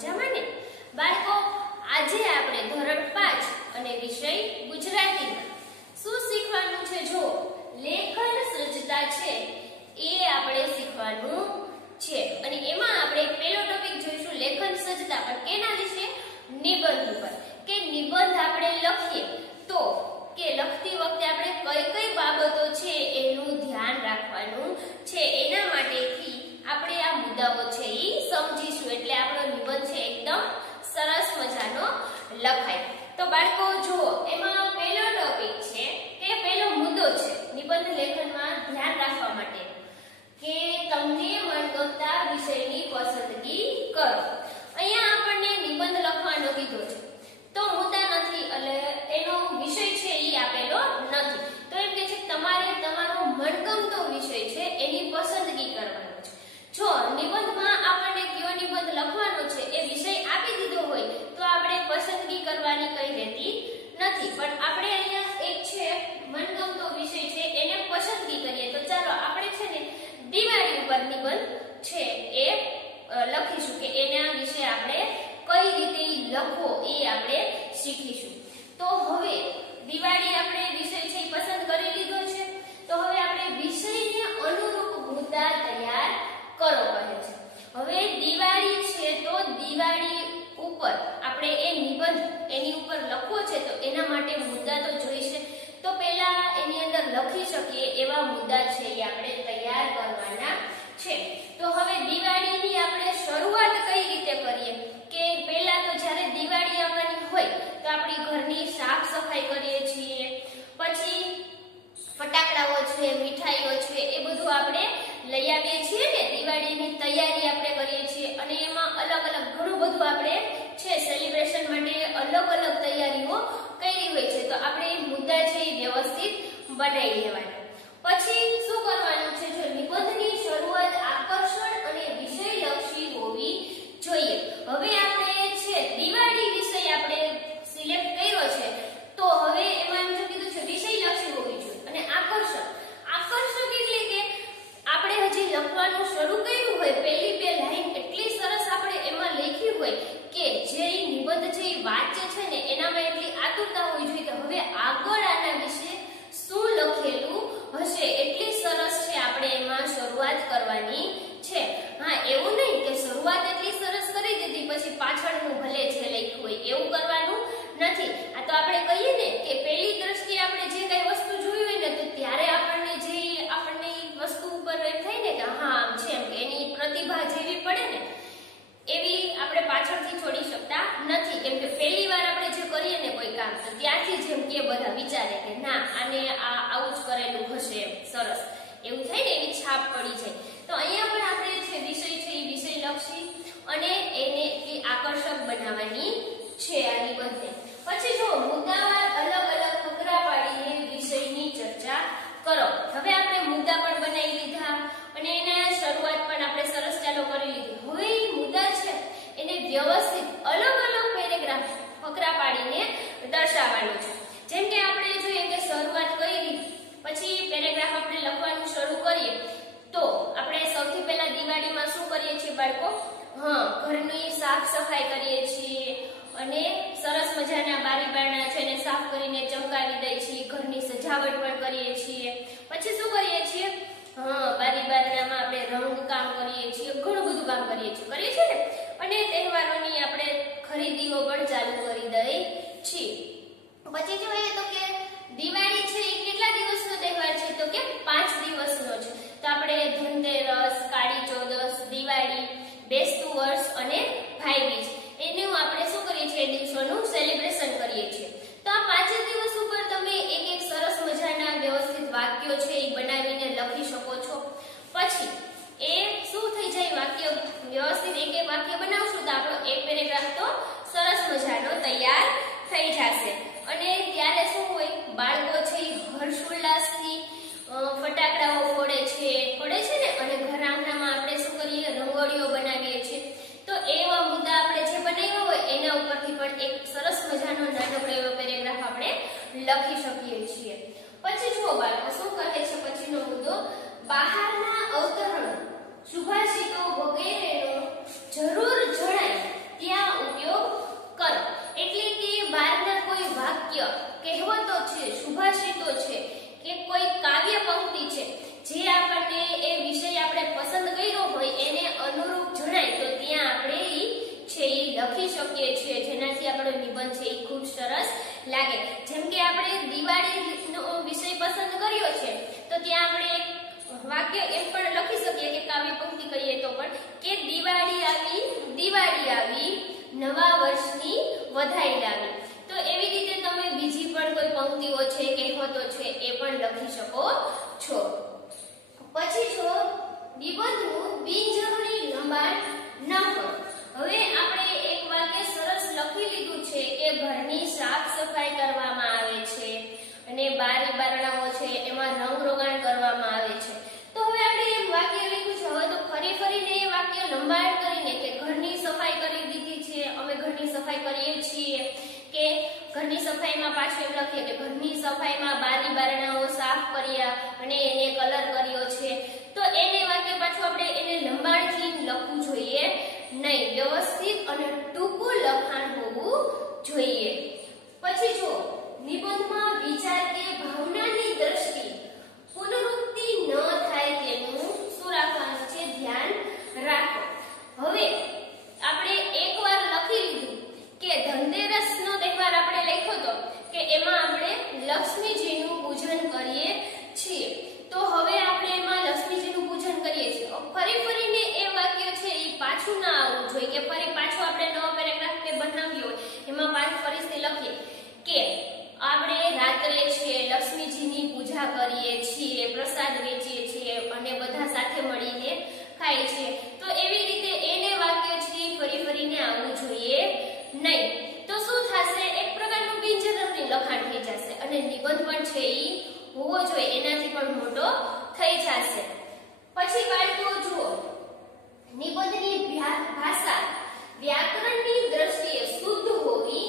મજામાં ને બાળકો? આજે આપણે ધોરણ 5 અને વિષય ગુજરાતીમાં શું શીખવાનું છે? જો લેખન સજ્જતા છે એ આપણે શીખવાનું છે અને એમાં આપણે પહેલો ટોપિક જોઈશું લેખન સજ્જતા, પણ કેના વિશે? નિબંધ ઉપર. કે નિબંધ આપણે લખીએ તો કે લખતી વખતે આપણે કઈ કઈ બાબતો છે એનું ધ્યાન રાખવાનું છે, એના માટેથી આપણે આ મુદ્દાઓ છે એ સમજીશું, એટલે આપણો નિબંધ છે એકદમ સરસ મજાનો લખાય. તો બાળકો જુઓ, એમાં પહેલો ટોપિક છે કે પહેલો મુદ્દો છે નિબંધ લેખનમાં ધ્યાન રાખવા માટે કે તમને મનગમતા વિષયની પસંદગી કરો. અહીંયા આપણને નિબંધ લખવાનો કીધો છે તો મુદ્દા નથી, એટલે એનો વિષય છે એ આપેલો નથી. તો એમ કે છે તમારે તમારો મનગમતો વિષય છે એની પસંદગી કરવાનો છે. જો નિબંધમાં આપણને કયો નિબંધ લખવાનો છે એ વિષય આપી દીધો હોય તો આપણે પસંદગી કરવાની કઈ રહેતી નથી, પણ આપણે અહીંયા એક છે મનગમતો વિષય છે એને પસંદગી કરીએ. તો ચાલો આપણે છે ને દિવાળી ઉપર નિબંધ છે એ લખીશું કે એના વિશે આપણે કઈ રીતે લખવો એ આપણે શીખીશું. તો હવે દિવાળી આપણે વિષય છે પસંદ કરી લીધો છે, તો હવે આપણે વિષયને અનુરૂપ મુદ્દા તૈયાર કરો કહે છે. હવે દિવાળી છે તો દિવાળી ઉપર આપણે એ નિબંધ એની ઉપર લખવો છે તો એના માટે મુદ્દા તો જોઈશે. તો પહેલા એની અંદર લખી શકીએ એવા મુદ્દા છે એ આપણે તૈયાર કરવાના છે. તો હવે દિવાળીની આપણે શરૂઆત કઈ રીતે કરીએ કે પહેલા તો જ્યારે દિવાળી આવવાની હોય તો આપણી ઘરની સાફ સફાઈ કરીએ છીએ, પછી ફટાકડાઓ છે, મીઠાઈઓ છે એ બધું આપણે લઈ આવીએ છીએ ને, દિવાળીની તૈયારી આપણે કરીએ છીએ અને એમાં અલગ અલગ ઘણું બધું આપણે છે સેલિબ્રેશન માટે અલગ અલગ તૈયારીઓ કરી હોય છે. તો આપણે મુદ્દા છે એ વ્યવસ્થિત બનાવી લેવાના. પછી શું કરવાનું છે? જો નિબંધની શરૂઆત આકર્ષણ અને વિષયલક્ષી હોવી જોઈએ. હવે આપણે છે દિવાળી વિષય આપણે સિલેક્ટ કર્યો છે તો હવે એમાં એમ કીધું છે વિષયલક્ષી હોવી જોઈએ અને આકર્ષક. આકર્ષક એટલે કે આપણે હજી લખવાનું શરૂ કર્યું હોય, પહેલી બે લાઈન એટલી સરસ આપણે એમાં લખી હોય કે જે નિબંધ છે એ વાંચે છે ને એનામાં એટલી આતુરતા હોવી જોઈએ કે હવે આગળ આના વિશે શું લખેલું હશે, એટલી સરસ છે આપણે એમાં શરૂઆત કરવાની છે. હા, એવું નહીં કે શરૂઆત એટલી સરસ કરી દીધી પછી પાછળનું ભલે જે લખ્યું હોય એવું કરવાનું નથી. આ તો આપણે કહીએ ને કે પહેલી દ્રષ્ટિએ આપણે જે કઈ વસ્તુ જોઈ હોય ને તો ત્યારે આપણને વસ્તુ ઉપર એમ થાય ને કે હા આમ છે, એમ કે એની પ્રતિભા જેવી પડે ને એવી આપણે પાછળથી છોડી શકતા નથી, કેમ કે પહેલી વાર આપણે જે કરીએ ને કોઈ કામ તો ત્યારથી જેમ કે બધા વિચારે કે ના આને આવું જ કરેલું હશે, એમ સરસ એવું થાય ને, એની છાપ પડી જાય. તો અહીંયા પણ આપણે જે વિષય છે એ વિષયલક્ષી અને એને એટલી આકર્ષક બનાવવાની છે આ નિબંધને. પછી જો મુદ્દાવાર અલગ અલગ ફકરા પાડીને વિષયની ચર્ચા કરો. હવે આપણે મુદ્દા પણ બનાવી લીધા અને એના શરૂઆત પણ આપણે સરસ ચાલો કરી લીધી. હવે એ મુદ્દા છે એને વ્યવસ્થિત અલગ અલગ પેરેગ્રાફ ફકરા પાડીને દર્શાવવાનો છે. જેમ કે આપણે જોઈએ કે શરૂઆત કરી પછી પેરેગ્રાફ આપણે લખવાનું શરૂ કરીએ તો આપણે સૌથી પહેલા દિવાળીમાં શું કરીએ છીએ બાળકો? હા, ઘરની સાફ સફાઈ કરીએ છીએ અને સરસ મજાના બારી બારણા છે ને સાફ કરીને ચમકાવી દઈએ છીએ, ઘરની સજાવટ પણ કરીએ છીએ. પછી શું કરીએ છીએ? હા, બારી બારણામાં આપણે રંગ કામ કરીએ છીએ, ઘણું બધું કામ કરીએ છીએ ને. અને તહેવારોની આપણે ખરીદીઓ પણ ચાલુ કરી દઈએ છીએ. પછી જોઈએ તો કે દિવાળી છે એ કેટલા દિવસનો તહેવાર છે? તો કે 5 દિવસનો છે. તો આપણે ધનતેરસ, કાળી ચૌદસ, દિવાળી, બેસતું વર્ષ અને ભાઈબીજ એનું આપણે શું કરીએ છીએ? એ દિવસોનું સેલિબ્રેશન કરીએ છીએ. તો આ 5 દિવસ ઉપર તમે એક એક સરસ મજાના વ્યવસ્થિત વાક્યો છે એ બનાવીને લખી શકો છો. પછી એ શું થઈ જાય? વાક્ય વ્યવસ્થિત એક એક વાક્ય બનાવશું તો આપણો એક પેરેગ્રાફ તો સરસ મજાનો તૈયાર થઈ જશે. અને ત્યારે શું હોય? બાળકો છે હર્ષોલ્લાસથી ફટાકડાઓ ફોડે છે ને અને ઘર આંગણામાં આપણે શું કરીએ? રંગોળીઓ બનાવીએ છીએ. તો એવા મુદ્દા આપણે જે બનાવ્યા હોય એના ઉપરથી પણ એક સરસ મજાનો નાનકડો એવો પેરેગ્રાફ આપણે લખી શકીએ છીએ. પછી જુઓ બાળકો શું કહે છે પછીનો મુદ્દો? બહારના અવતરણો, શુભાશિતો વગેરેનો જરૂર જણાય ત્યાં શકીએ છીએ, જેનાથી આપણો નિબંધ છે એ ખૂબ સરસ લાગે. જેમ કે આપણે દિવાળીનો વિષય પસંદ કર્યો છે તો ત્યાં આપણે એક વાક્ય એમ પણ લખી શકીએ કે કાવ્ય પંક્તિ કહીએ તો પણ કે દિવાળી આવી નવા વર્ષની વધાઈ લાવી. તો એવી રીતે તમે બીજી પણ કોઈ પંક્તિઓ છે, કહેવતો છે એ પણ લખી શકો છો. પછી જો નિબંધનું બિનજરૂરી લંબાણ ન કરો. હવે આપણે એક વાક્ય સરસ લખી લીધું છે કે ઘરની સાફ સફાઈ કરવામાં આવે છે અને બારી બારણાઓ છે એમાં રંગરોગાણ કરવામાં આવે છે. તો હવે આપણે એક વાક્ય લખ્યું છે, હવે તો ફરીને એ વાક્ય લંબાણ કરીને કે ઘરની સફાઈ કરી દીધી છે, અમે ઘરની સફાઈ કરીએ છીએ, કે ઘરની સફાઈમાં પાછું એમ લખીએ કે ઘરની સફાઈમાં બારી બારણાઓ સાફ કર્યા અને એને કલર કર્યો છે. તો એને વાક્ય પાછું આપણે એને લંબાણથી લખવું જોઈએ નહીં, વ્યવસ્થિત અને ટૂંકું લખાણ હોવું જોઈએ. પછી જો નિબંધમાં વિચાર કે ભાવનાની દ્રષ્ટિ પુનરુક્તિ ન થાય તેનું શું રાખવાનું છે, ધ્યાન રાખો. હવે આપણે એકવાર લખી લીધું કે ધનતેરસનો તહેવાર આપણે લખ્યો તો કે એમાં આપણે લક્ષ્મીજીનું પૂજન કરીએ છીએ. તો હવે આપણે એમાં લક્ષ્મીજીનું પૂજન કરીએ છીએ. ફરીને એ વાક્ય છે એ પાછું ના આવવું જોઈએ કે ફરી પાછું આપણે નવો પેરેગ્રાફ કે બનાવ્યો હોય એમાં ફરીથી લખીએ કે આપણે રાત્રે છે લક્ષ્મીજીની પૂજા કરીએ છીએ, પ્રસાદ વેચીએ છીએ અને બધા સાથે મળીને ખાઈએ છીએ. તો એવી રીતે એને વાક્ય છે ફરીને આવવું જોઈએ નહીં. તો શું થશે, એક પ્રકારનું બિનજરૂરી લખાણ થઈ જશે અને નિબંધ પણ છે એ હોવો જોઈએ એનાથી પણ મોટો થઈ જશે. પછી બાળકો જુઓ, નિબંધની ભાષા વ્યાકરણની દ્રષ્ટિએ શુદ્ધ હોવી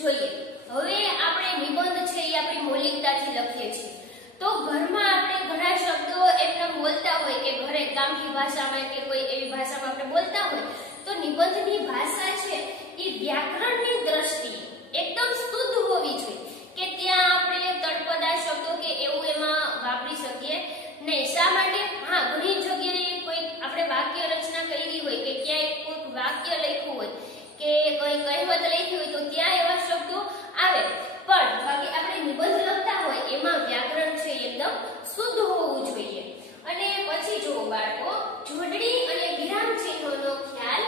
જોઈએ. હવે આપણે નિબંધ છે એ આપણી મૌલિકતાથી લખીએ છીએ. તો ઘરમાં આપણે ઘણા શબ્દો એમને બોલતા હોય કે ઘરે ગામની ભાષામાં કે કોઈ એવી ભાષામાં આપણે બોલતા હોય તો નિબંધની ભાષા છે એ વ્યાકરણની દ્રષ્ટિએ એકદમ શુદ્ધ હોવી જોઈએ કે ત્યાં આપણે તળપદા શબ્દો કે એવું એમાં વાપરી શકીએ નહીં. શા માટે? હા, ઘણી જગ્યાએ કોઈ આપણે વાક્ય રચના કરી હોય કે ક્યાંય કોઈ વાક્ય લખ્યું હોય કે કોઈ કહેવત લખી હોય તો ત્યાં એવા શબ્દો આવે, પણ બાકી આપણે નિબંધ લખતા હોય એમાં વ્યાકરણ છે એકદમ શુદ્ધ હોવું જોઈએ. અને પછી જો બાળકો, જોડણી અને વિરામ ચિહ્નોનો ખ્યાલ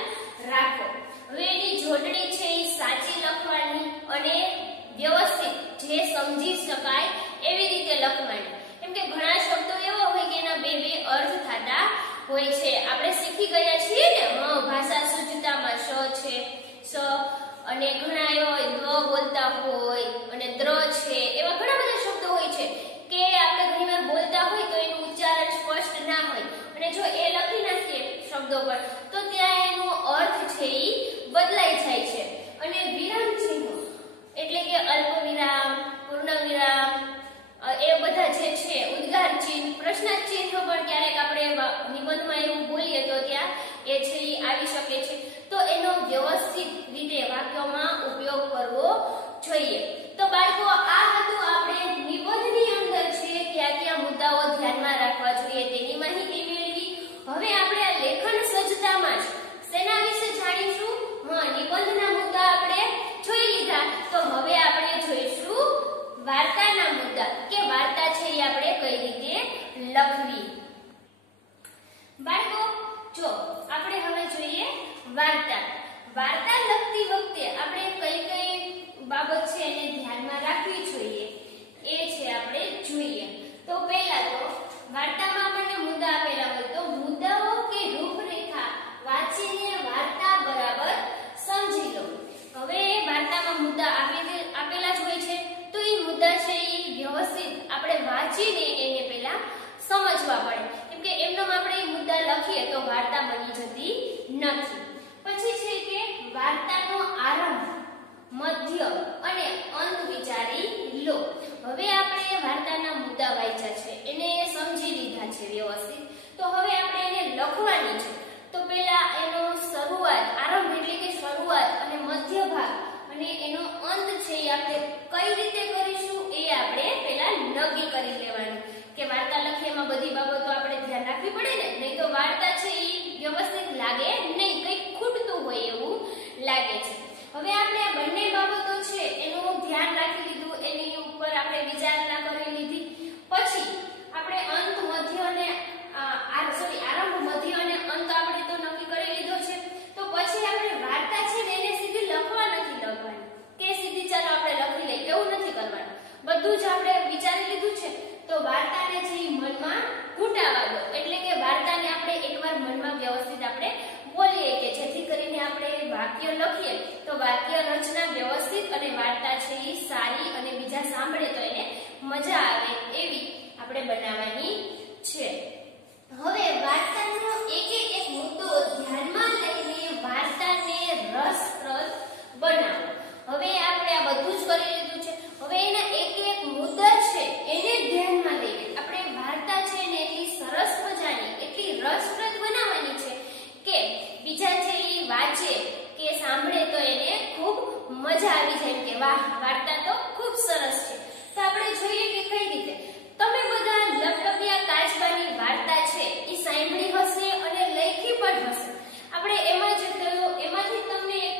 રાખો. હવે એની જોડણી છે એ સાચી લખવાની અને વ્યવસ્થિત જે સમજી શકાય એવી રીતે લખવાની. કેમ કે ઘણા શબ્દો એવા હોય કે એના બે અર્થ થતા હોય છે. આપણે શીખી ગયા છીએ ને ભાષા સૂચતામાં શ છે, સ અને ઘણા એવા દ બોલતા હોય અને દ્ર છે, એવા ઘણા બધા શબ્દો હોય છે કે આપણે ઘણીવાર બોલતા હોય તો એનું ઉચ્ચારણ સ્પષ્ટ ના હોય અને જો એ લખી નાખીએ શબ્દો પર તો ત્યાં એનો અર્થ છે એ બદલાઈ જાય છે. અને વિરામ ચિહ્નો એટલે કે અલ્પ વિરામ, પૂર્ણ વિરામ, એ બધા જે છે ઉદ્ગાર ચિહ્ન, પ્રશ્નાર્થ ચિહ્ન પણ ક્યારેક આપણે નિબંધમાં એવું બોલીએ તો ત્યાં એ છે એ આવી શકે છે. તો એનો વ્યવસ્થિત રીતે વાક્યોમાં ઉપયોગ કરવો જોઈએ. તો બાળકો, આ હતું આપણે નિબંધની અંદર છે કયા મુદ્દાઓ ધ્યાનમાં રાખવા જોઈએ તેની માહિતી મેળવી. હવે આપણે આ લેખન સજ્જતામાં જ શેના વિશે જાણીશું? નિબંધના મુદ્દા આપણે જોઈ લીધા. તો હવે આપણે જોઈશું વાર્તાના મુદ્દા કે વાર્તા છે એ આપણે કઈ રીતે લખવી. બાળકો જો આપણે હવે જોઈએ વાર્તા. વાર્તા લખતી વખતે આપણે કઈ બાબત છે એને ધ્યાનમાં રાખવી જોઈએ એ છે આપણે જોઈએ. તો પહેલા તો વાર્તામાં આપણને મુદ્દા આપેલા હોય તો મુદ્દાઓ કે રૂપરેખા વાંચીને વાર્તા બરાબર સમજી લો. હવે વાર્તામાં મુદ્દા આપેલા જ હોય છે તો એ મુદ્દા છે એ વ્યવસ્થિત આપણે વાંચીને એને પહેલા સમજવા પડે. કેમ કે એમનો આપણે એ મુદ્દા લખીએ તો વાર્તા બની જતી નથી. પછી છે કે વાર્તાનો આરંભ, મધ્ય અને અંત વિચારી લો. હવે આપણે વાર્તાના મુદ્દા વાંચ્યા છે, એને સમજી લીધા છે વ્યવસ્થિત. તો હવે આપણે એને લખવાની છે. તો પહેલા એનો શરૂઆત, આરંભ એટલે કે શરૂઆત અને મધ્ય ભાગ અને એનો અંત છે એ આપણે કઈ રીતે કરીશું એ આપણે પહેલા નક્કી કરી લેવાનું કે વાર્તા લખીએ એમાં બધી બાબતો આપણે ધ્યાન રાખવી પડે ને, નહીં તો વાર્તા છે એ વ્યવસ્થિત લાગે નહીં, કંઈક ખૂટતું હોય એવું લાગે છે. લખીએ તો વાક્ય રચના વ્યવસ્થિત અને વાર્તા છે એ સારી અને બીજા સાંભળે તો એને મજા આવે એવી આપણે બનાવવાની છે. હવે વાર્તાનો એક મુદ્દો ધ્યાનમાં લઈને વાર્તાને રસપ્રદ બનાવો. હવે આપણે આ બધું જ કરી લીધું છે. હવે એના એક મુદ્દા છે એને ધ્યાનમાં લઈને આપણે વાર્તા છે ને એટલી સરસ મજાની એટલી રસપ્રદ બનાવવાની છે કે બીજા છે એ વાંચે કે સાંભળે તો એને ખૂબ મજા આવી જાય કે વાહ વાર્તા તો ખૂબ સરસ છે. તો આપણે જોઈએ કે કઈ રીતે તમે બધા લપલપિયા કાચબાની વાર્તા છે એ સાંભળી હશે અને લખી પણ હશે. આપણે એમાંથી તમને એક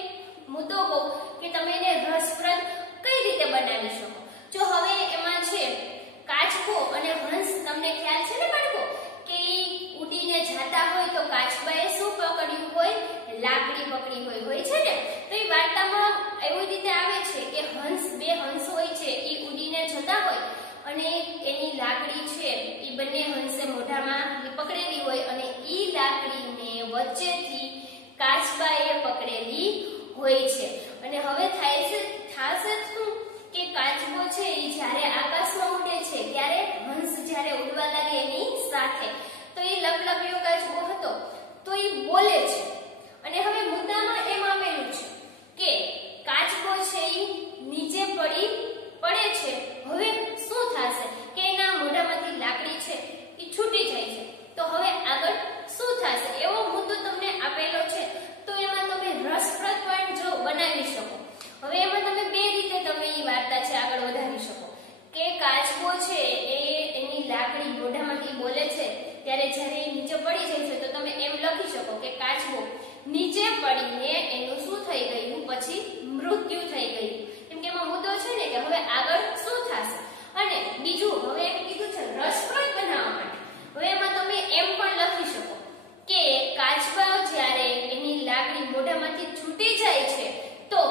મુદ્દો કહું કે તમે એને રસપ્રદ કઈ રીતે બનાવી શકો. જો હવે એમાં છે કાચબો અને હંસ, તમને ખ્યાલ છે ને બાળકો કે ઉડીને જાતા હોય તો કાચબાએ શું પકડ્યું હોય? લાકડી પકડી હોય છે ને. તો એ વાર્તામાં એવી રીતે આવે છે કે બે હંસ હોય છે એ ઉડીને જતા હોય અને એની લાકડી છે એ બંને હંસે મોઢામાં પકડેલી હોય અને ઈ લાકડીને વચ્ચેથી કાચબાએ પકડેલી હોય છે. અને હવે થાશે શું કે કાચબો છે એ જ્યારે આકાશમાં ઉડે છે ત્યારે હંસ જ્યારે ઉડવા લાગે એની સાથે તો એ લપલપિયો કાચબો હતો તો એ બોલે છે. અને હવે મુદ્દામાં એમ આવેલું છે કે કાચબો છે એ નીચે પડે છે. હવે શું થશે કે એના મોઢામાંથી લાકડી છે એ છૂટી જાય છે. તો હવે આગળ શું થશે એવો મુદ્દો તમને આપેલો છે. તો એમાં તમે રસપ્રદ પણ જો બનાવી શકો. હવે એમાં તમે બે રીતે તમે એ વાર્તા છે આગળ વધારી શકો કે કાચબો છે એ એની લાકડી મોઢામાંથી બોલે છે ત્યારે જ્યારે એ નીચે પડી જાય છે તો તમે એમ લખી શકો કે કાચબો નીચે પડીને એનું શું થઈ ગયું? પછી મૃત્યુ થઈ ગયું. કેમ કે એમાં મુદ્દો છે ને કે હવે આગળ શું થશે. અને બીજું હવે એમ કીધું છે રસપ્રદ બનાવવા માટે. હવે એમાં તમે એમ પણ લખી શકો કે કાચબા જ્યારે એની લાકડી મોઢામાંથી છૂટી જાય છે તો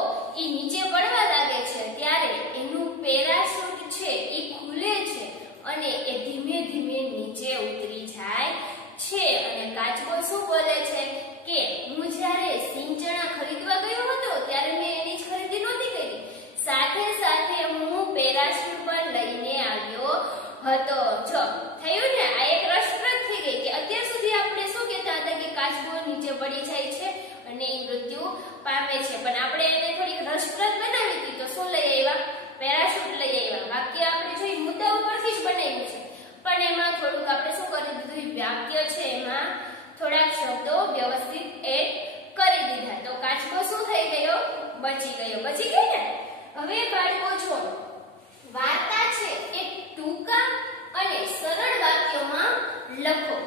એ નીચે પડવા લાગે છે ત્યારે એનું પેરાશૂટ છે એ ખુલે છે અને એ ધીમે ધીમે નીચે ઉતરી જાય છે. અને કાચબો શું બોલે છે કે હું જ્યારે સિંચણા ખરીદવા ગયો હતો ત્યારે મેં એની જ ખરીદી નહોતી કરી, સાથે સાથે હું પેરાશૂટ પણ લઈને આવ્યો હતો. જો થયું ને, આ એક રસપ્રદ થઈ ગઈ કે અત્યાર સુધી આપણે શું કહેતા હતા કે કાચબો નીચે પડી જાય છે અને એ મૃત્યુ પામે છે, પણ આપણે એને થોડીક રસપ્રદ બનાવી હતી તો શું લઈ આવ્યા? પેરાશૂટ લઈ આવ્યા. વાક્ય આપણે જોઈ મુદ્દા ઉપરથી જ બનાવ્યું છે પણ એમાં થોડુંક આપણે શું કરી દીધું? વાક્ય છે એમાં થોડાક શબ્દો વ્યવસ્થિત એડ કરી દીધા. તો કાચબો શું થઈ ગયો? બચી ગઈ ને. હવે બાળકો જો વાર્તા છે એ ટૂંકા અને સરળ વાક્યોમાં લખો.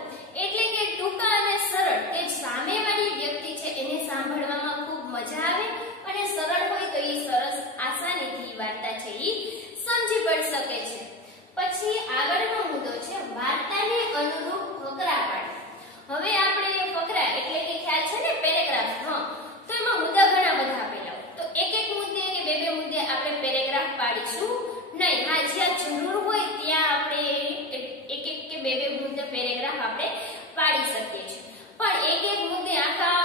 એટલે કે ટૂંકા અને સરળ કે સામેવાળી વ્યક્તિ છે એને સાંભળવામાં ખૂબ મજા આવે અને સરળ હોય તો એ સરસ આસાનીથી વાર્તા છે એ સમજી પણ શકે છે. પછી આગળનો મુદ્દો છે વાર્તાને અનુરૂપ ફકરા પાડો. હવે આપણે ફકરા એટલે કે ખ્યાલ છે ને પેરેગ્રાફ. તો એમાં મુદ્દા ઘણા બધા આપેલા હોય તો એક મુદ્દે કે બે મુદ્દે આપણે પેરેગ્રાફ પાડીશું નહીં. હા, જ્યાં જરૂર હોય ત્યાં આપણે એક કે બે મુદ્દે પેરેગ્રાફ આપણે પાડી શકીએ છીએ. પણ એક મુદ્દે આખા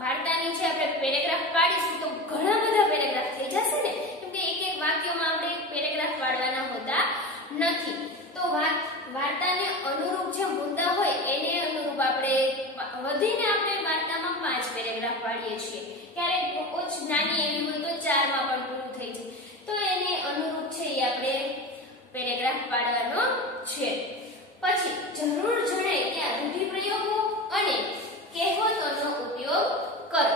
વાર્તાની છે આપણે પેરેગ્રાફ પાડીશું તો ઘણા બધા પેરેગ્રાફ થઈ જશે ને, કેમ કે એક વાક્યમાં આપણે પેરેગ્રાફ પાડવાના હોતા નથી. તો વાર્તાને અનુરૂપ જે મુદ્દા હોય એને અનુરૂપ આપણે વધીને આપણે વાર્તામાં 5 પેરેગ્રાફ પાડીએ છીએ. ક્યારેક ઓછી નાની એવી હોય તો 4 માં પણ પૂરું થઈ જાય. તો એને અનુરૂપ છે એ આપણે પેરેગ્રાફ પાડવાનો છે. પછી જરૂર જણાય ત્યાં રૂઢિપ્રયોગો અને કહેવતોનો ઉપયોગ કરો.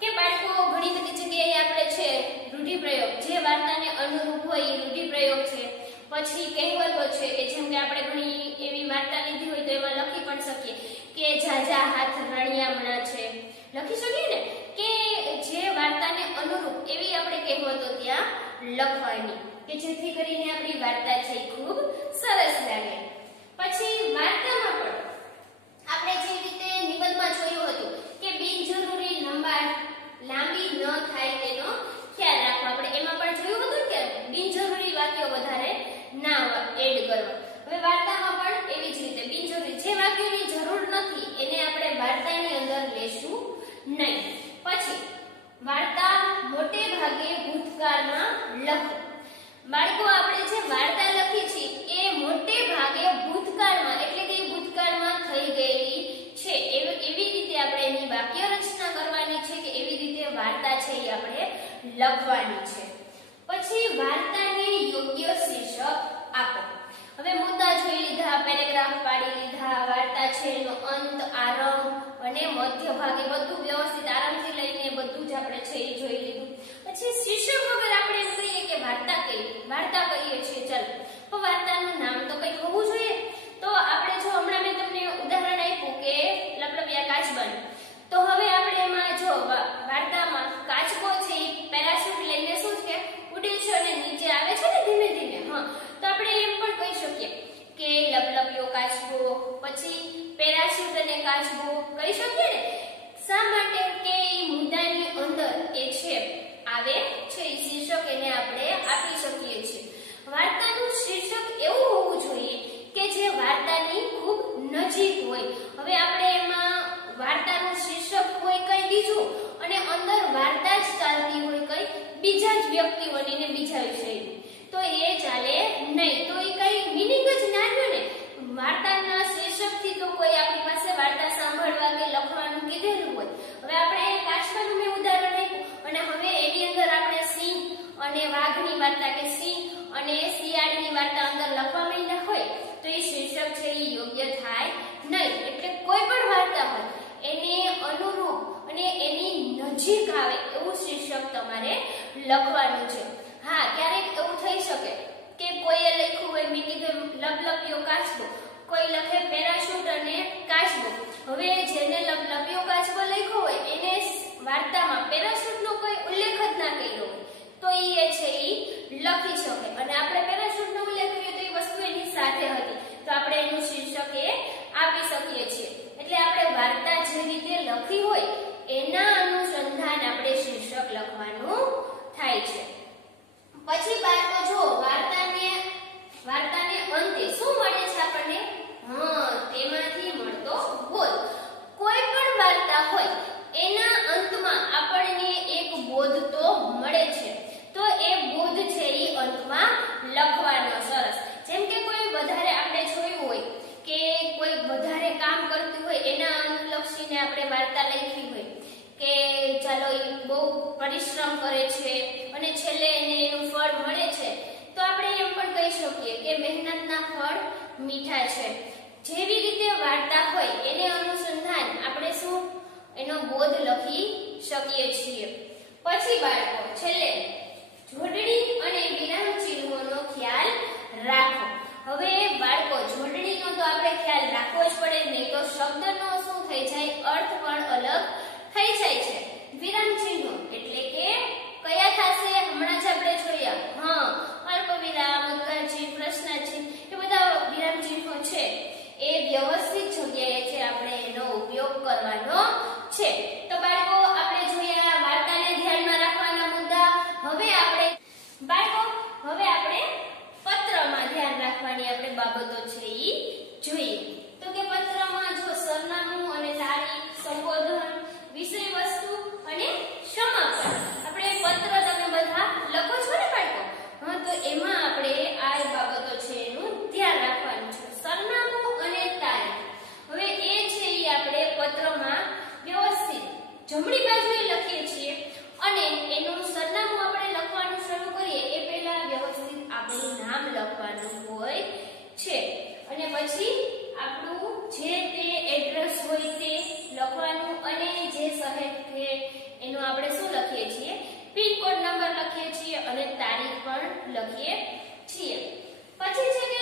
કે બાળકો ઘણી બધી જગ્યાએ આપણે છે રૂઢિપ્રયોગ જે વાર્તાને અનુરૂપ હોય એ રૂઢિપ્રયોગ છે. પછી કહેવતો છે કે જેમ કે આપણે ઘણી એવી વાર્તા લીધી હોય તો એમાં લખી પણ શકીએ કે ઝાઝા હાથ રણિયામણા છે, લખી શકીએ ને. કે જે વાર્તાને અનુરૂપ એવી આપણે કહેવતો ત્યાં લખવાની કે જેથી કરીને આપણી વાર્તા છે ખૂબ સરસ લાગે. પછી વાર્તામાં પણ આપણે જે રીતે નિબંધમાં જોયું હતું કે બિનજરૂરી લાંબી ન થાય તેનો ખ્યાલ રાખવો. આપણે એમાં પણ જોયું હતું કે બિનજરૂરી વાક્યો વધારે ના એડ કરવા. હવે વાર્તામાં પણ એવી જ રીતે બિનજરૂરી જે વાક્યોની જરૂર નથી એને આપણે વાર્તાની અંદર લેશું નહીં. પછી વાર્તા મોટે ભાગે ભૂતકાળમાં લખો. બાળકો આપણે જે વાર્તા લખી છે એ મોટે ભાગે ભૂતકાળમાં એટલે કે ભૂતકાળમાં થઈ ગયેલી છે એવી રીતે આપણે એની વાક્ય રચના કરવાની છે કે એવી રીતે વાર્તા છે એ આપણે લખવાની છે. પછી વાર્તાને યોગ્ય શીર્ષક આપો. હવે મુદ્દા જોઈ લીધા, પેરેગ્રાફ પાડી લીધા, વાર્તા છે એનો અંત, આરંભ અને મધ્ય ભાગે બધું વ્યવસ્થિત આરામથી લઈને બધું જ આપણે છે એ જોઈ લીધું. પછી શીર્ષક વગર આપણે એમ કહીએ કે વાર્તા કહીએ છીએ. ચાલો, તો વાર્તાનું નામ તો કંઈક હોવું જોઈએ. તો આપણે જો હમણાં મેં તમને ઉદાહરણ આપ્યું કે લપલપિયા કાચબાનું, તો હવે આપણે એમાં જો વાર્તામાં કાચબો છે એ પેરાશૂટ લઈને શું છે ઉડે છે અને નીચે આવે છે ને ધીમે ધીમે. હા, તો આપણે એમ પણ કહી શકીએ કે લપલપિયો કાચબો, પછી પેરાશૂટ અને કાચબો કહી શકીએ ને. શા માટે? કે એ મુદ્દાની અંદર એ છે આવે છે એ શીર્ષક એને આપણે આપી શકીએ છીએ. વાર્તાનું શીર્ષક એવું હોવું જોઈએ કે જે વાર્તાની ખૂબ નજીક હોય. હવે આપણે એમાં વાર્તાનું શીર્ષક હોય કઈ બીજું અને અંદર વાર્તા જ ચાલતી હોય કઈ બીજા જ વ્યક્તિઓની ને બીજા વિષયની, તો એ ચાલે નહીં. તો એ કઈ મિનિંગ જ ના રહ્યો ને. વાર્તાના શીર્ષકથી તો કોઈ આપણી પાસે વાર્તા સાંભળવા કે લખવાનું કીધેલું હોય. હવે આપણે કાચબાનું મેં ઉદાહરણ આપ્યું અને હવે એની અંદર આપણે સિંહ અને વાઘની વાર્તા કે સિંહ અને શિયાળની વાર્તા અંદર લખવા માંડ્યા હોય તો એ શીર્ષક છે એ યોગ્ય થાય નહીં. એટલે કોઈ પણ વાર્તા હોય એને અનુરૂપ અને એની નજીક આવે એવું શીર્ષક તમારે લખવાનું છે. હા, ક્યારેક એવું થઈ શકે કે કોઈએ લખ્યું હોય મેં કીધું લપલપિયો કાચબો, કોઈ લખે પેરાશૂટ અને કાચબો. હવે જેને લપલપિયો કાચબો લખ્યો હોય એને વાર્તામાં પેરાશૂટનો કોઈ ઉલ્લેખ જ ના કર્યો હોય તો એ છે એ લખી શકે. અને આપણે પેરાશૂટનો ઉલ્લેખ કર્યો તો એ વસ્તુ એની સાથે હતી તો આપણે એનું શીર્ષક એ આપી શકીએ છીએ. એટલે આપણે વાર્તા જે રીતે લખી હોય એના અનુસંધાન આપણે શીર્ષક લખવાનું થાય છે. પછી બાળકો જો વાર્તાને અંતે શું મળે છે આપણને? તેમાંથી મળતો બોધ. કોઈ પણ વાર્તા હોય એના અંતમાં આપણને એક બોધ તો મળે છે. તો એ બોધ છે એ અંતમાં લખવાનો. સરસ. જેમ કે કોઈ વધારે આપણે જોયું હોય કે કોઈ વધારે કામ કરતું હોય એના અનુલક્ષીને આપણે વાર્તા લખી હોય કે ચાલો એ બહુ પરિશ્રમ કરે છે અને છેલ્લે એને એનું ફળ મળે છે તો આપણે એમ પણ કહી શકીએ કે મહેનતના ફળ મીઠા છે. જેવી રીતે વાર્તા હોય એને અનુસંધાન આપણે શું એનો બોધ લખી શકીએ છીએ. પછી બાળકો છેલ્લે જોડણી અને વિરામ ચિહ્નોનો ખ્યાલ રાખો. હવે બાળકો જોડણીનો તો આપણે ખ્યાલ રાખવો જ પડે, નહીં તો શબ્દનો શું થઈ જાય અર્થ પણ અલગ થઈ જાય છે. વિરામ ચિહ્નો એટલે કે કયા થશે હમણાં જ આપણે જોયા. અલ્પ વિરામ, ઉદ્ગારચિહ્ન, પ્રશ્નાચિહ્ન એ બધા વિરામ ચિહ્નો છે એ વ્યવસ્થિત જગ્યાએ છે આપણે એનો ઉપયોગ કરવાનો છે. તો બાળકો આપણે જોયા વાર્તાને ધ્યાનમાં રાખવાના મુદ્દા. હવે આપણે પત્રમાં ધ્યાન રાખવાની આપણે બાબતો છે એ જોઈએ. તો કે પત્રમાં જો સરનામું અને તારીખ, સંબોધન, વિષય વસ્તુ અને સમાપન. આપણે પત્ર તમે બધા લખો છો ને બાળકો? તો એમાં આપણે આ બાબતો છે એનું ધ્યાન રાખવાનું છે. સરનામું અને તારીખ. હવે એ છે એ આપણે પત્રમાં વ્યવસ્થિત જમણી બાજુએ લખીએ છીએ અને એનું સરનામું આપણે લખવાનું શરૂ કરીએ એ પહેલા વ્યવસ્થિત આપણું નામ લખવાનું હોય છે અને પછી આપણું જે તે એડ્રેસ હોય તે લખવાનું અને જે શહેર છે એનું આપણે શું લખીએ છીએ પિન કોડ નંબર લખીએ છીએ અને તારીખ પણ લખીએ છીએ. પછી છે કે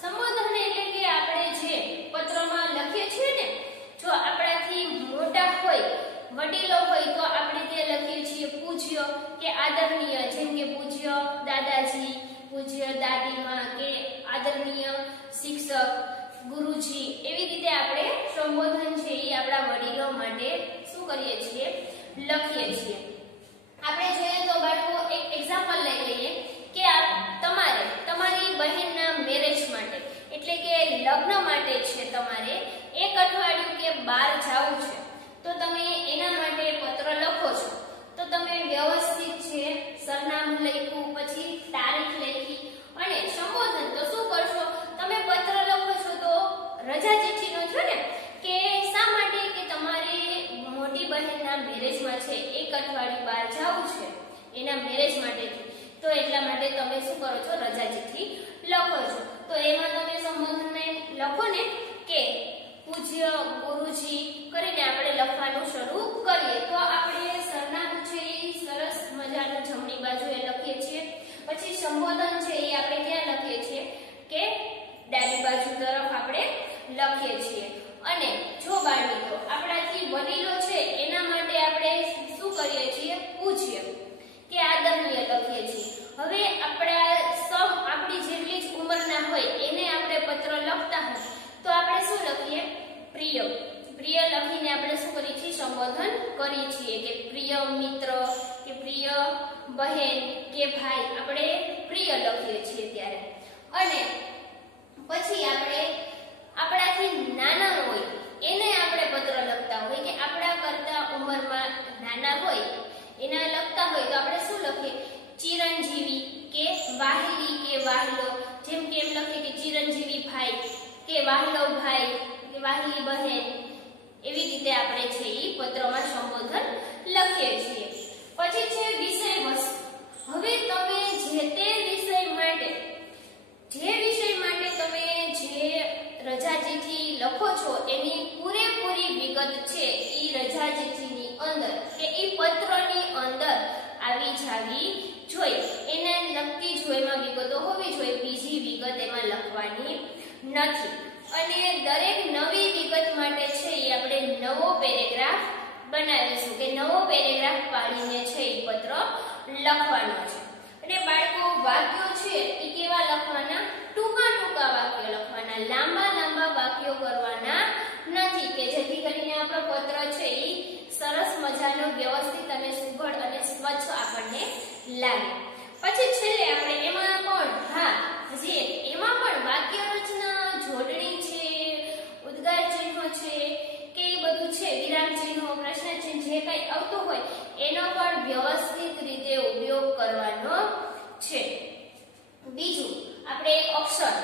સંબોધન એટલે કે આપણે જે પત્રમાં લખીએ છીએ ને જો આપણાથી મોટા હોય વડીલો હોય તો આપણે તે લખીએ છીએ પૂજ્ય કે આદરણીય. જેમ કે પૂજ્ય દાદાજી, પૂજ્ય દાદીમાં કે આદરણીય શિક્ષક, ગુરુજી. એવી રીતે આપણે સંબોધન છે એ આપણા વડીલો માટે શું કરીએ છીએ લખીએ છીએ. આપણે જોઈએ તો બાળકો એક એક્ઝામ્પલ લઈ લઈએ કે તમારી બહેનના મેરેજ માટે એટલે કે લગ્ન માટે છે તમારે એક અઠવાડિયું કે 12 જવું છે તો તમે એના માટે પત્ર લખો છો તો તમે વ્યવસ્થિત છે સરનામું લખ્યું, પછી તારીખ લખી અને સંબોધન તો શું કરશો, તમે પત્ર લખો છો તો રજા ચિઠ્ઠીનો છો ને કે શા માટે કે તમારે મોટી બહેનના મેરેજમાં છે, એક અઠવાડિયું બહાર જવું છે એના મેરેજ માટેથી, તો એટલા માટે તમે શું કરો છો, રજા ચિઠ્ઠી લખો છો. તો એમાં તમે સંબોધનને લખો ને કે પૂજ્ય ગુરુજી કરીને આપણે લખવાનું શરૂ કરીએ. તો આપણે સરનામું છે એ સરસ મજાનું જમણી બાજુએ લખીએ છીએ. પછી સંબોધન છે એ આપણે ક્યાં લખીએ છીએ કે ડાબી બાજુ તરફ આપણે લખીએ છીએ. અને જો બાળ મિત્રો આપણાથી વડીલો છે એના માટે આપણે શું કરીએ છીએ, પૂજ્ય કે આદરણીય લખીએ છીએ. હવે આપણી જેટલી જ ઉંમરના હોય એને આપણે પત્ર લખતા હોય તો આપણે શું લખીએ, પ્રિય. પ્રિય લખીને આપણે શું કરીએ છીએ, સંબોધન કરીએ છીએ કે પ્રિય મિત્ર કે પ્રિય બહેન કે ભાઈ, આપણે પ્રિય લખીએ છીએ ત્યારે. અને પછી આપણે આપણાથી નાના હોય એને આપણે પત્ર લખતા હોય કે આપણા કરતા ઉંમરમાં નાના હોય એને લખતા હોય તો આપણે શું લખીએ, ચિરંજીવી કે વાહિલી કે વાહલો, જેમ કે એમ લખીએ કે ચિરંજીવી ભાઈ કે વાહલો ભાઈ કે વાહિલી બહેન, એવી રીતે આપણે છે એ પત્રમાં સંબોધન લખીએ છીએ. પછી છે વિષય વસ્તુ. હવે તમે જે તે વિષય માટે તમે જે રજા ચિઠ્ઠી લખો છો એની પૂરેપૂરી વિગત છે એ રજા ચિઠ્ઠીની અંદર કે એ પત્રની અંદર આવી જાવી જોઈએ. એને લગતી જ એમાં વિગતો હોવી જોઈએ, બીજી વિગત એમાં લખવાની નથી. અને દરેક નવી વિગત માટે છે એ આપણે નવો પેરેગ્રાફ બનાવીશું કે નવો પેરેગ્રાફ પાડીને છે એ પત્ર લખવાનો છે. અને બાળકો વાક્યો છે એ કેવા લખવાના, ટૂંકા વાક્યો લખવાના, લાંબા વાક્યો કરવાના નથી કે જેથી કરીને આપણો પત્ર છે એ સરસ મજાનો વ્યવસ્થિત અને સુઘડ અને સ્વચ્છ આપણને લાગે. પછી છેલ્લે આપણે એમાં પણ વાક્ય રચના, જોડણી છે, ઉદ્ગાર ચિહ્નો છે કે એ બધું છે, વિરામ ચિહ્નો, પ્રશ્ન ચિહ્ન જે કંઈ આવતું હોય એનો પણ વ્યવસ્થિત રીતે ઉપયોગ કરવાનો છે. બીજું આપણે અક્ષર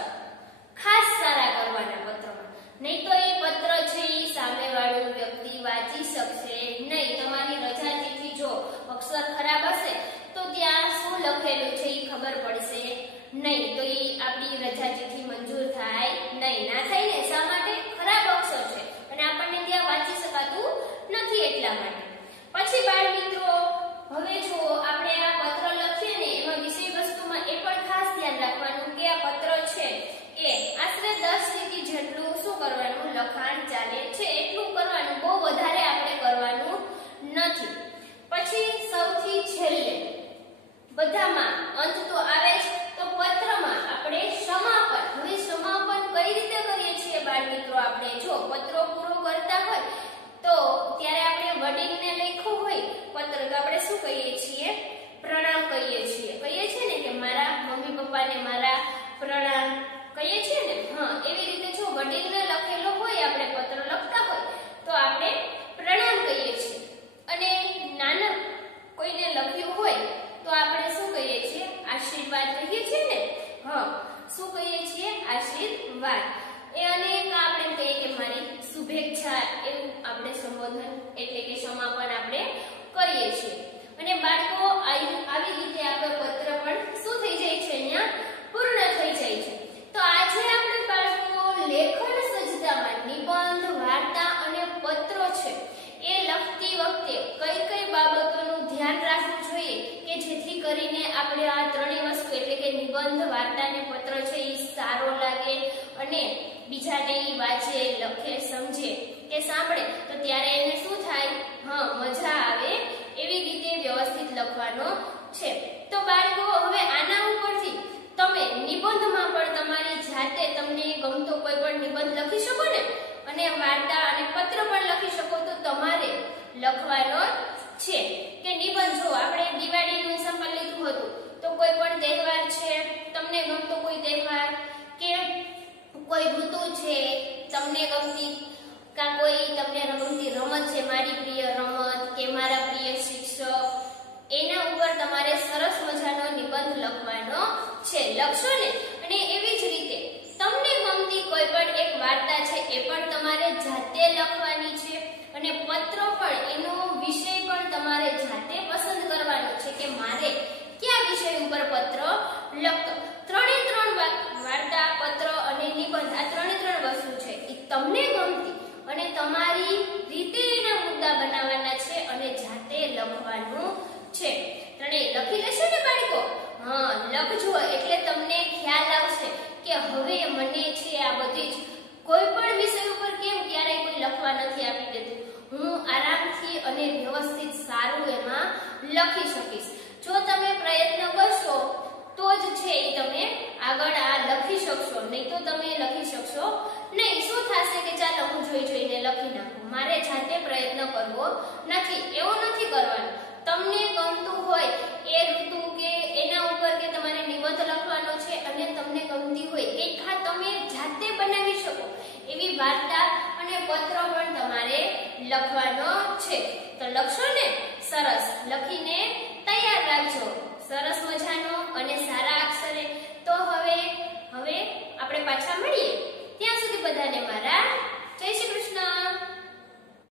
ખાસ સારા કરવાના પત્રમાં, નહીં તો એ પત્ર છે એ સામેવાળું વ્યક્તિ વાંચી શકશે નહીં. તમારી રજા ચિઠ્ઠી જો અક્ષર ખરાબ હશે તો ત્યાં શું લખેલું છે એ ખબર પડશે નહીં, તો એ આપણી રજા ચિઠ્ઠી મંજૂર થાય નહીં. ના થાય ને, શા માટે, ખરાબ અક્ષર છે અને આપણને ત્યાં વાંચી શકાતું નથી એટલા માટે. પછી બાળ મિત્રો હવે જો આપણે આ પત્ર લખીએ ને એમાં વિષય વસ્તુમાં એ પણ ખાસ ધ્યાન રાખવાનું કે આ પત્ર છે એ આશરે 10 લીટી જેટલું શું કરવાનું, લખાણ ચાલે છે એટલું કરવાનું, બહુ વધારે આપણે કરવાનું નથી. પછી સૌથી છેલ્લે બધામાં અંત તો આવે જ, તો પત્રમાં આપણે સમાપન. હવે સમાપન કઈ રીતે કરીએ છીએ બાળ મિત્રો, આપણે જો પત્રો પૂરો કરતા હોય તો ત્યારે આપણે વડીલને લખ્યું હોય પત્ર તો આપણે શું કહીએ છીએ, પ્રણામ કહીએ છીએ ને કે મારા મમ્મી પપ્પાને મારા પ્રણામ કહીએ છીએ ને. એવી રીતે જો વડીલને લખેલો હોય આપણે પત્ર લખતા હોય તો આપણે પ્રણામ કહીએ છીએ. અને નાના કોઈને લખ્યું હોય તો આપણે શું કહીએ છીએ, આશીર્વાદ કહીએ છીએ ને. શું કહીએ છીએ, આશીર્વાદ. અને આપણે કહીએ કે મારી શુભેચ્છા, એવું આપણે સંબોધન એટલે કે સમાપન આપણે કરીએ છીએ. અને બાળકો આવી રીતે આપણો પત્ર પણ શું થઈ જાય છે, અહીંયા પૂર્ણ થઈ જાય છે. તો આજે આપણે બાળકો લેખન સજ્જતામાં નિબંધ, વાર્તા અને પત્રો છે એ લખતી વખતે કઈ બાબતોનું ધ્યાન રાખવું જોઈએ કે જેથી કરીને આપણે આ ત્રણેય વસ્તુ એટલે કે નિબંધ, વાર્તા અને પત્ર છે એ સારો લાગે અને બીજાને એ વાંચે, લખે, સમજે કે સાંભળે તો ત્યારે એને શું થાય, મજા આવે એવી રીતે વ્યવસ્થિત લખવાનો છે. તો બાળકો હવે આના ઉપરથી તમે નિબંધમાં પણ તમારી જાતે તમને ગમતો કોઈ પણ નિબંધ લખી શકો ને, અને વાર્તા અને પત્ર પણ લખી શકો. તો તમારે લખવાનો છે કે નિબંધ. જો આપણે દિવાળીનું એક્ઝામ્પલ લીધું હતું તો કોઈ પણ તહેવાર છે, તમને ગમતો કોઈ તહેવાર કે કોઈ ઋતુ છે તમને ગમતી, કા કોઈ તમને ગમતી રમત છે, મારી પ્રિય રમત કે મારા પ્રિય શિક્ષક, એના ઉપર તમારે સરસ મજાનો નિબંધ લખવાનો છે. લખશો ને? અને એવી જ રીતે તમને ગમતી કોઈ પણ એક વાર્તા છે એ પણ તમારે જાતે લખવાની છે. અને પત્ર પણ, એનો વિષય પણ તમારે જાતે પસંદ કરવાનો છે કે મારે કયા વિષય ઉપર પત્ર લખતો. ત્રણે ત્રણ વાર્તા, પત્ર અને નિબંધ, આ ત્રણે ત્રણ વસ્તુ છે એ તમને ગમતી અને તમારી રીતે એના મુદ્દા બનાવવાના છે અને જાતે લખવાનું છે. ત્રણેય લખી લેશો ને બાળકો? હા, લખજો એટલે તમને ખ્યાલ આવશે કે હવે મને છે આ બધી જ કોઈ પણ વિષય ઉપર કેમ ક્યારેય કોઈ લખવા નથી આપી દેતું, હું આરામથી અને વ્યવસ્થિત સારું એમાં લખી શકીશ. જો તમે પ્રયત્ન કરશો તો જ છે એ તમે આગળ આ લખી શકશો, નહીં તો તમે લખી શકશો નહીં. શું થશે કે ચાલો હું જોઈને લખી નાખું, મારે જાતે પ્રયત્ન કરવો નથી, એવું નથી કરવાનું. તમને ગમતું હોય એ ઋતુ કે એના ઉપર કે તમારે નિબંધ લખવાનો છે અને તમને ગમતી હોય એ તમે જાતે બનાવી શકો એવી વાર્તા અને પત્ર પણ તમારે લખવાનો છે. તો લખશો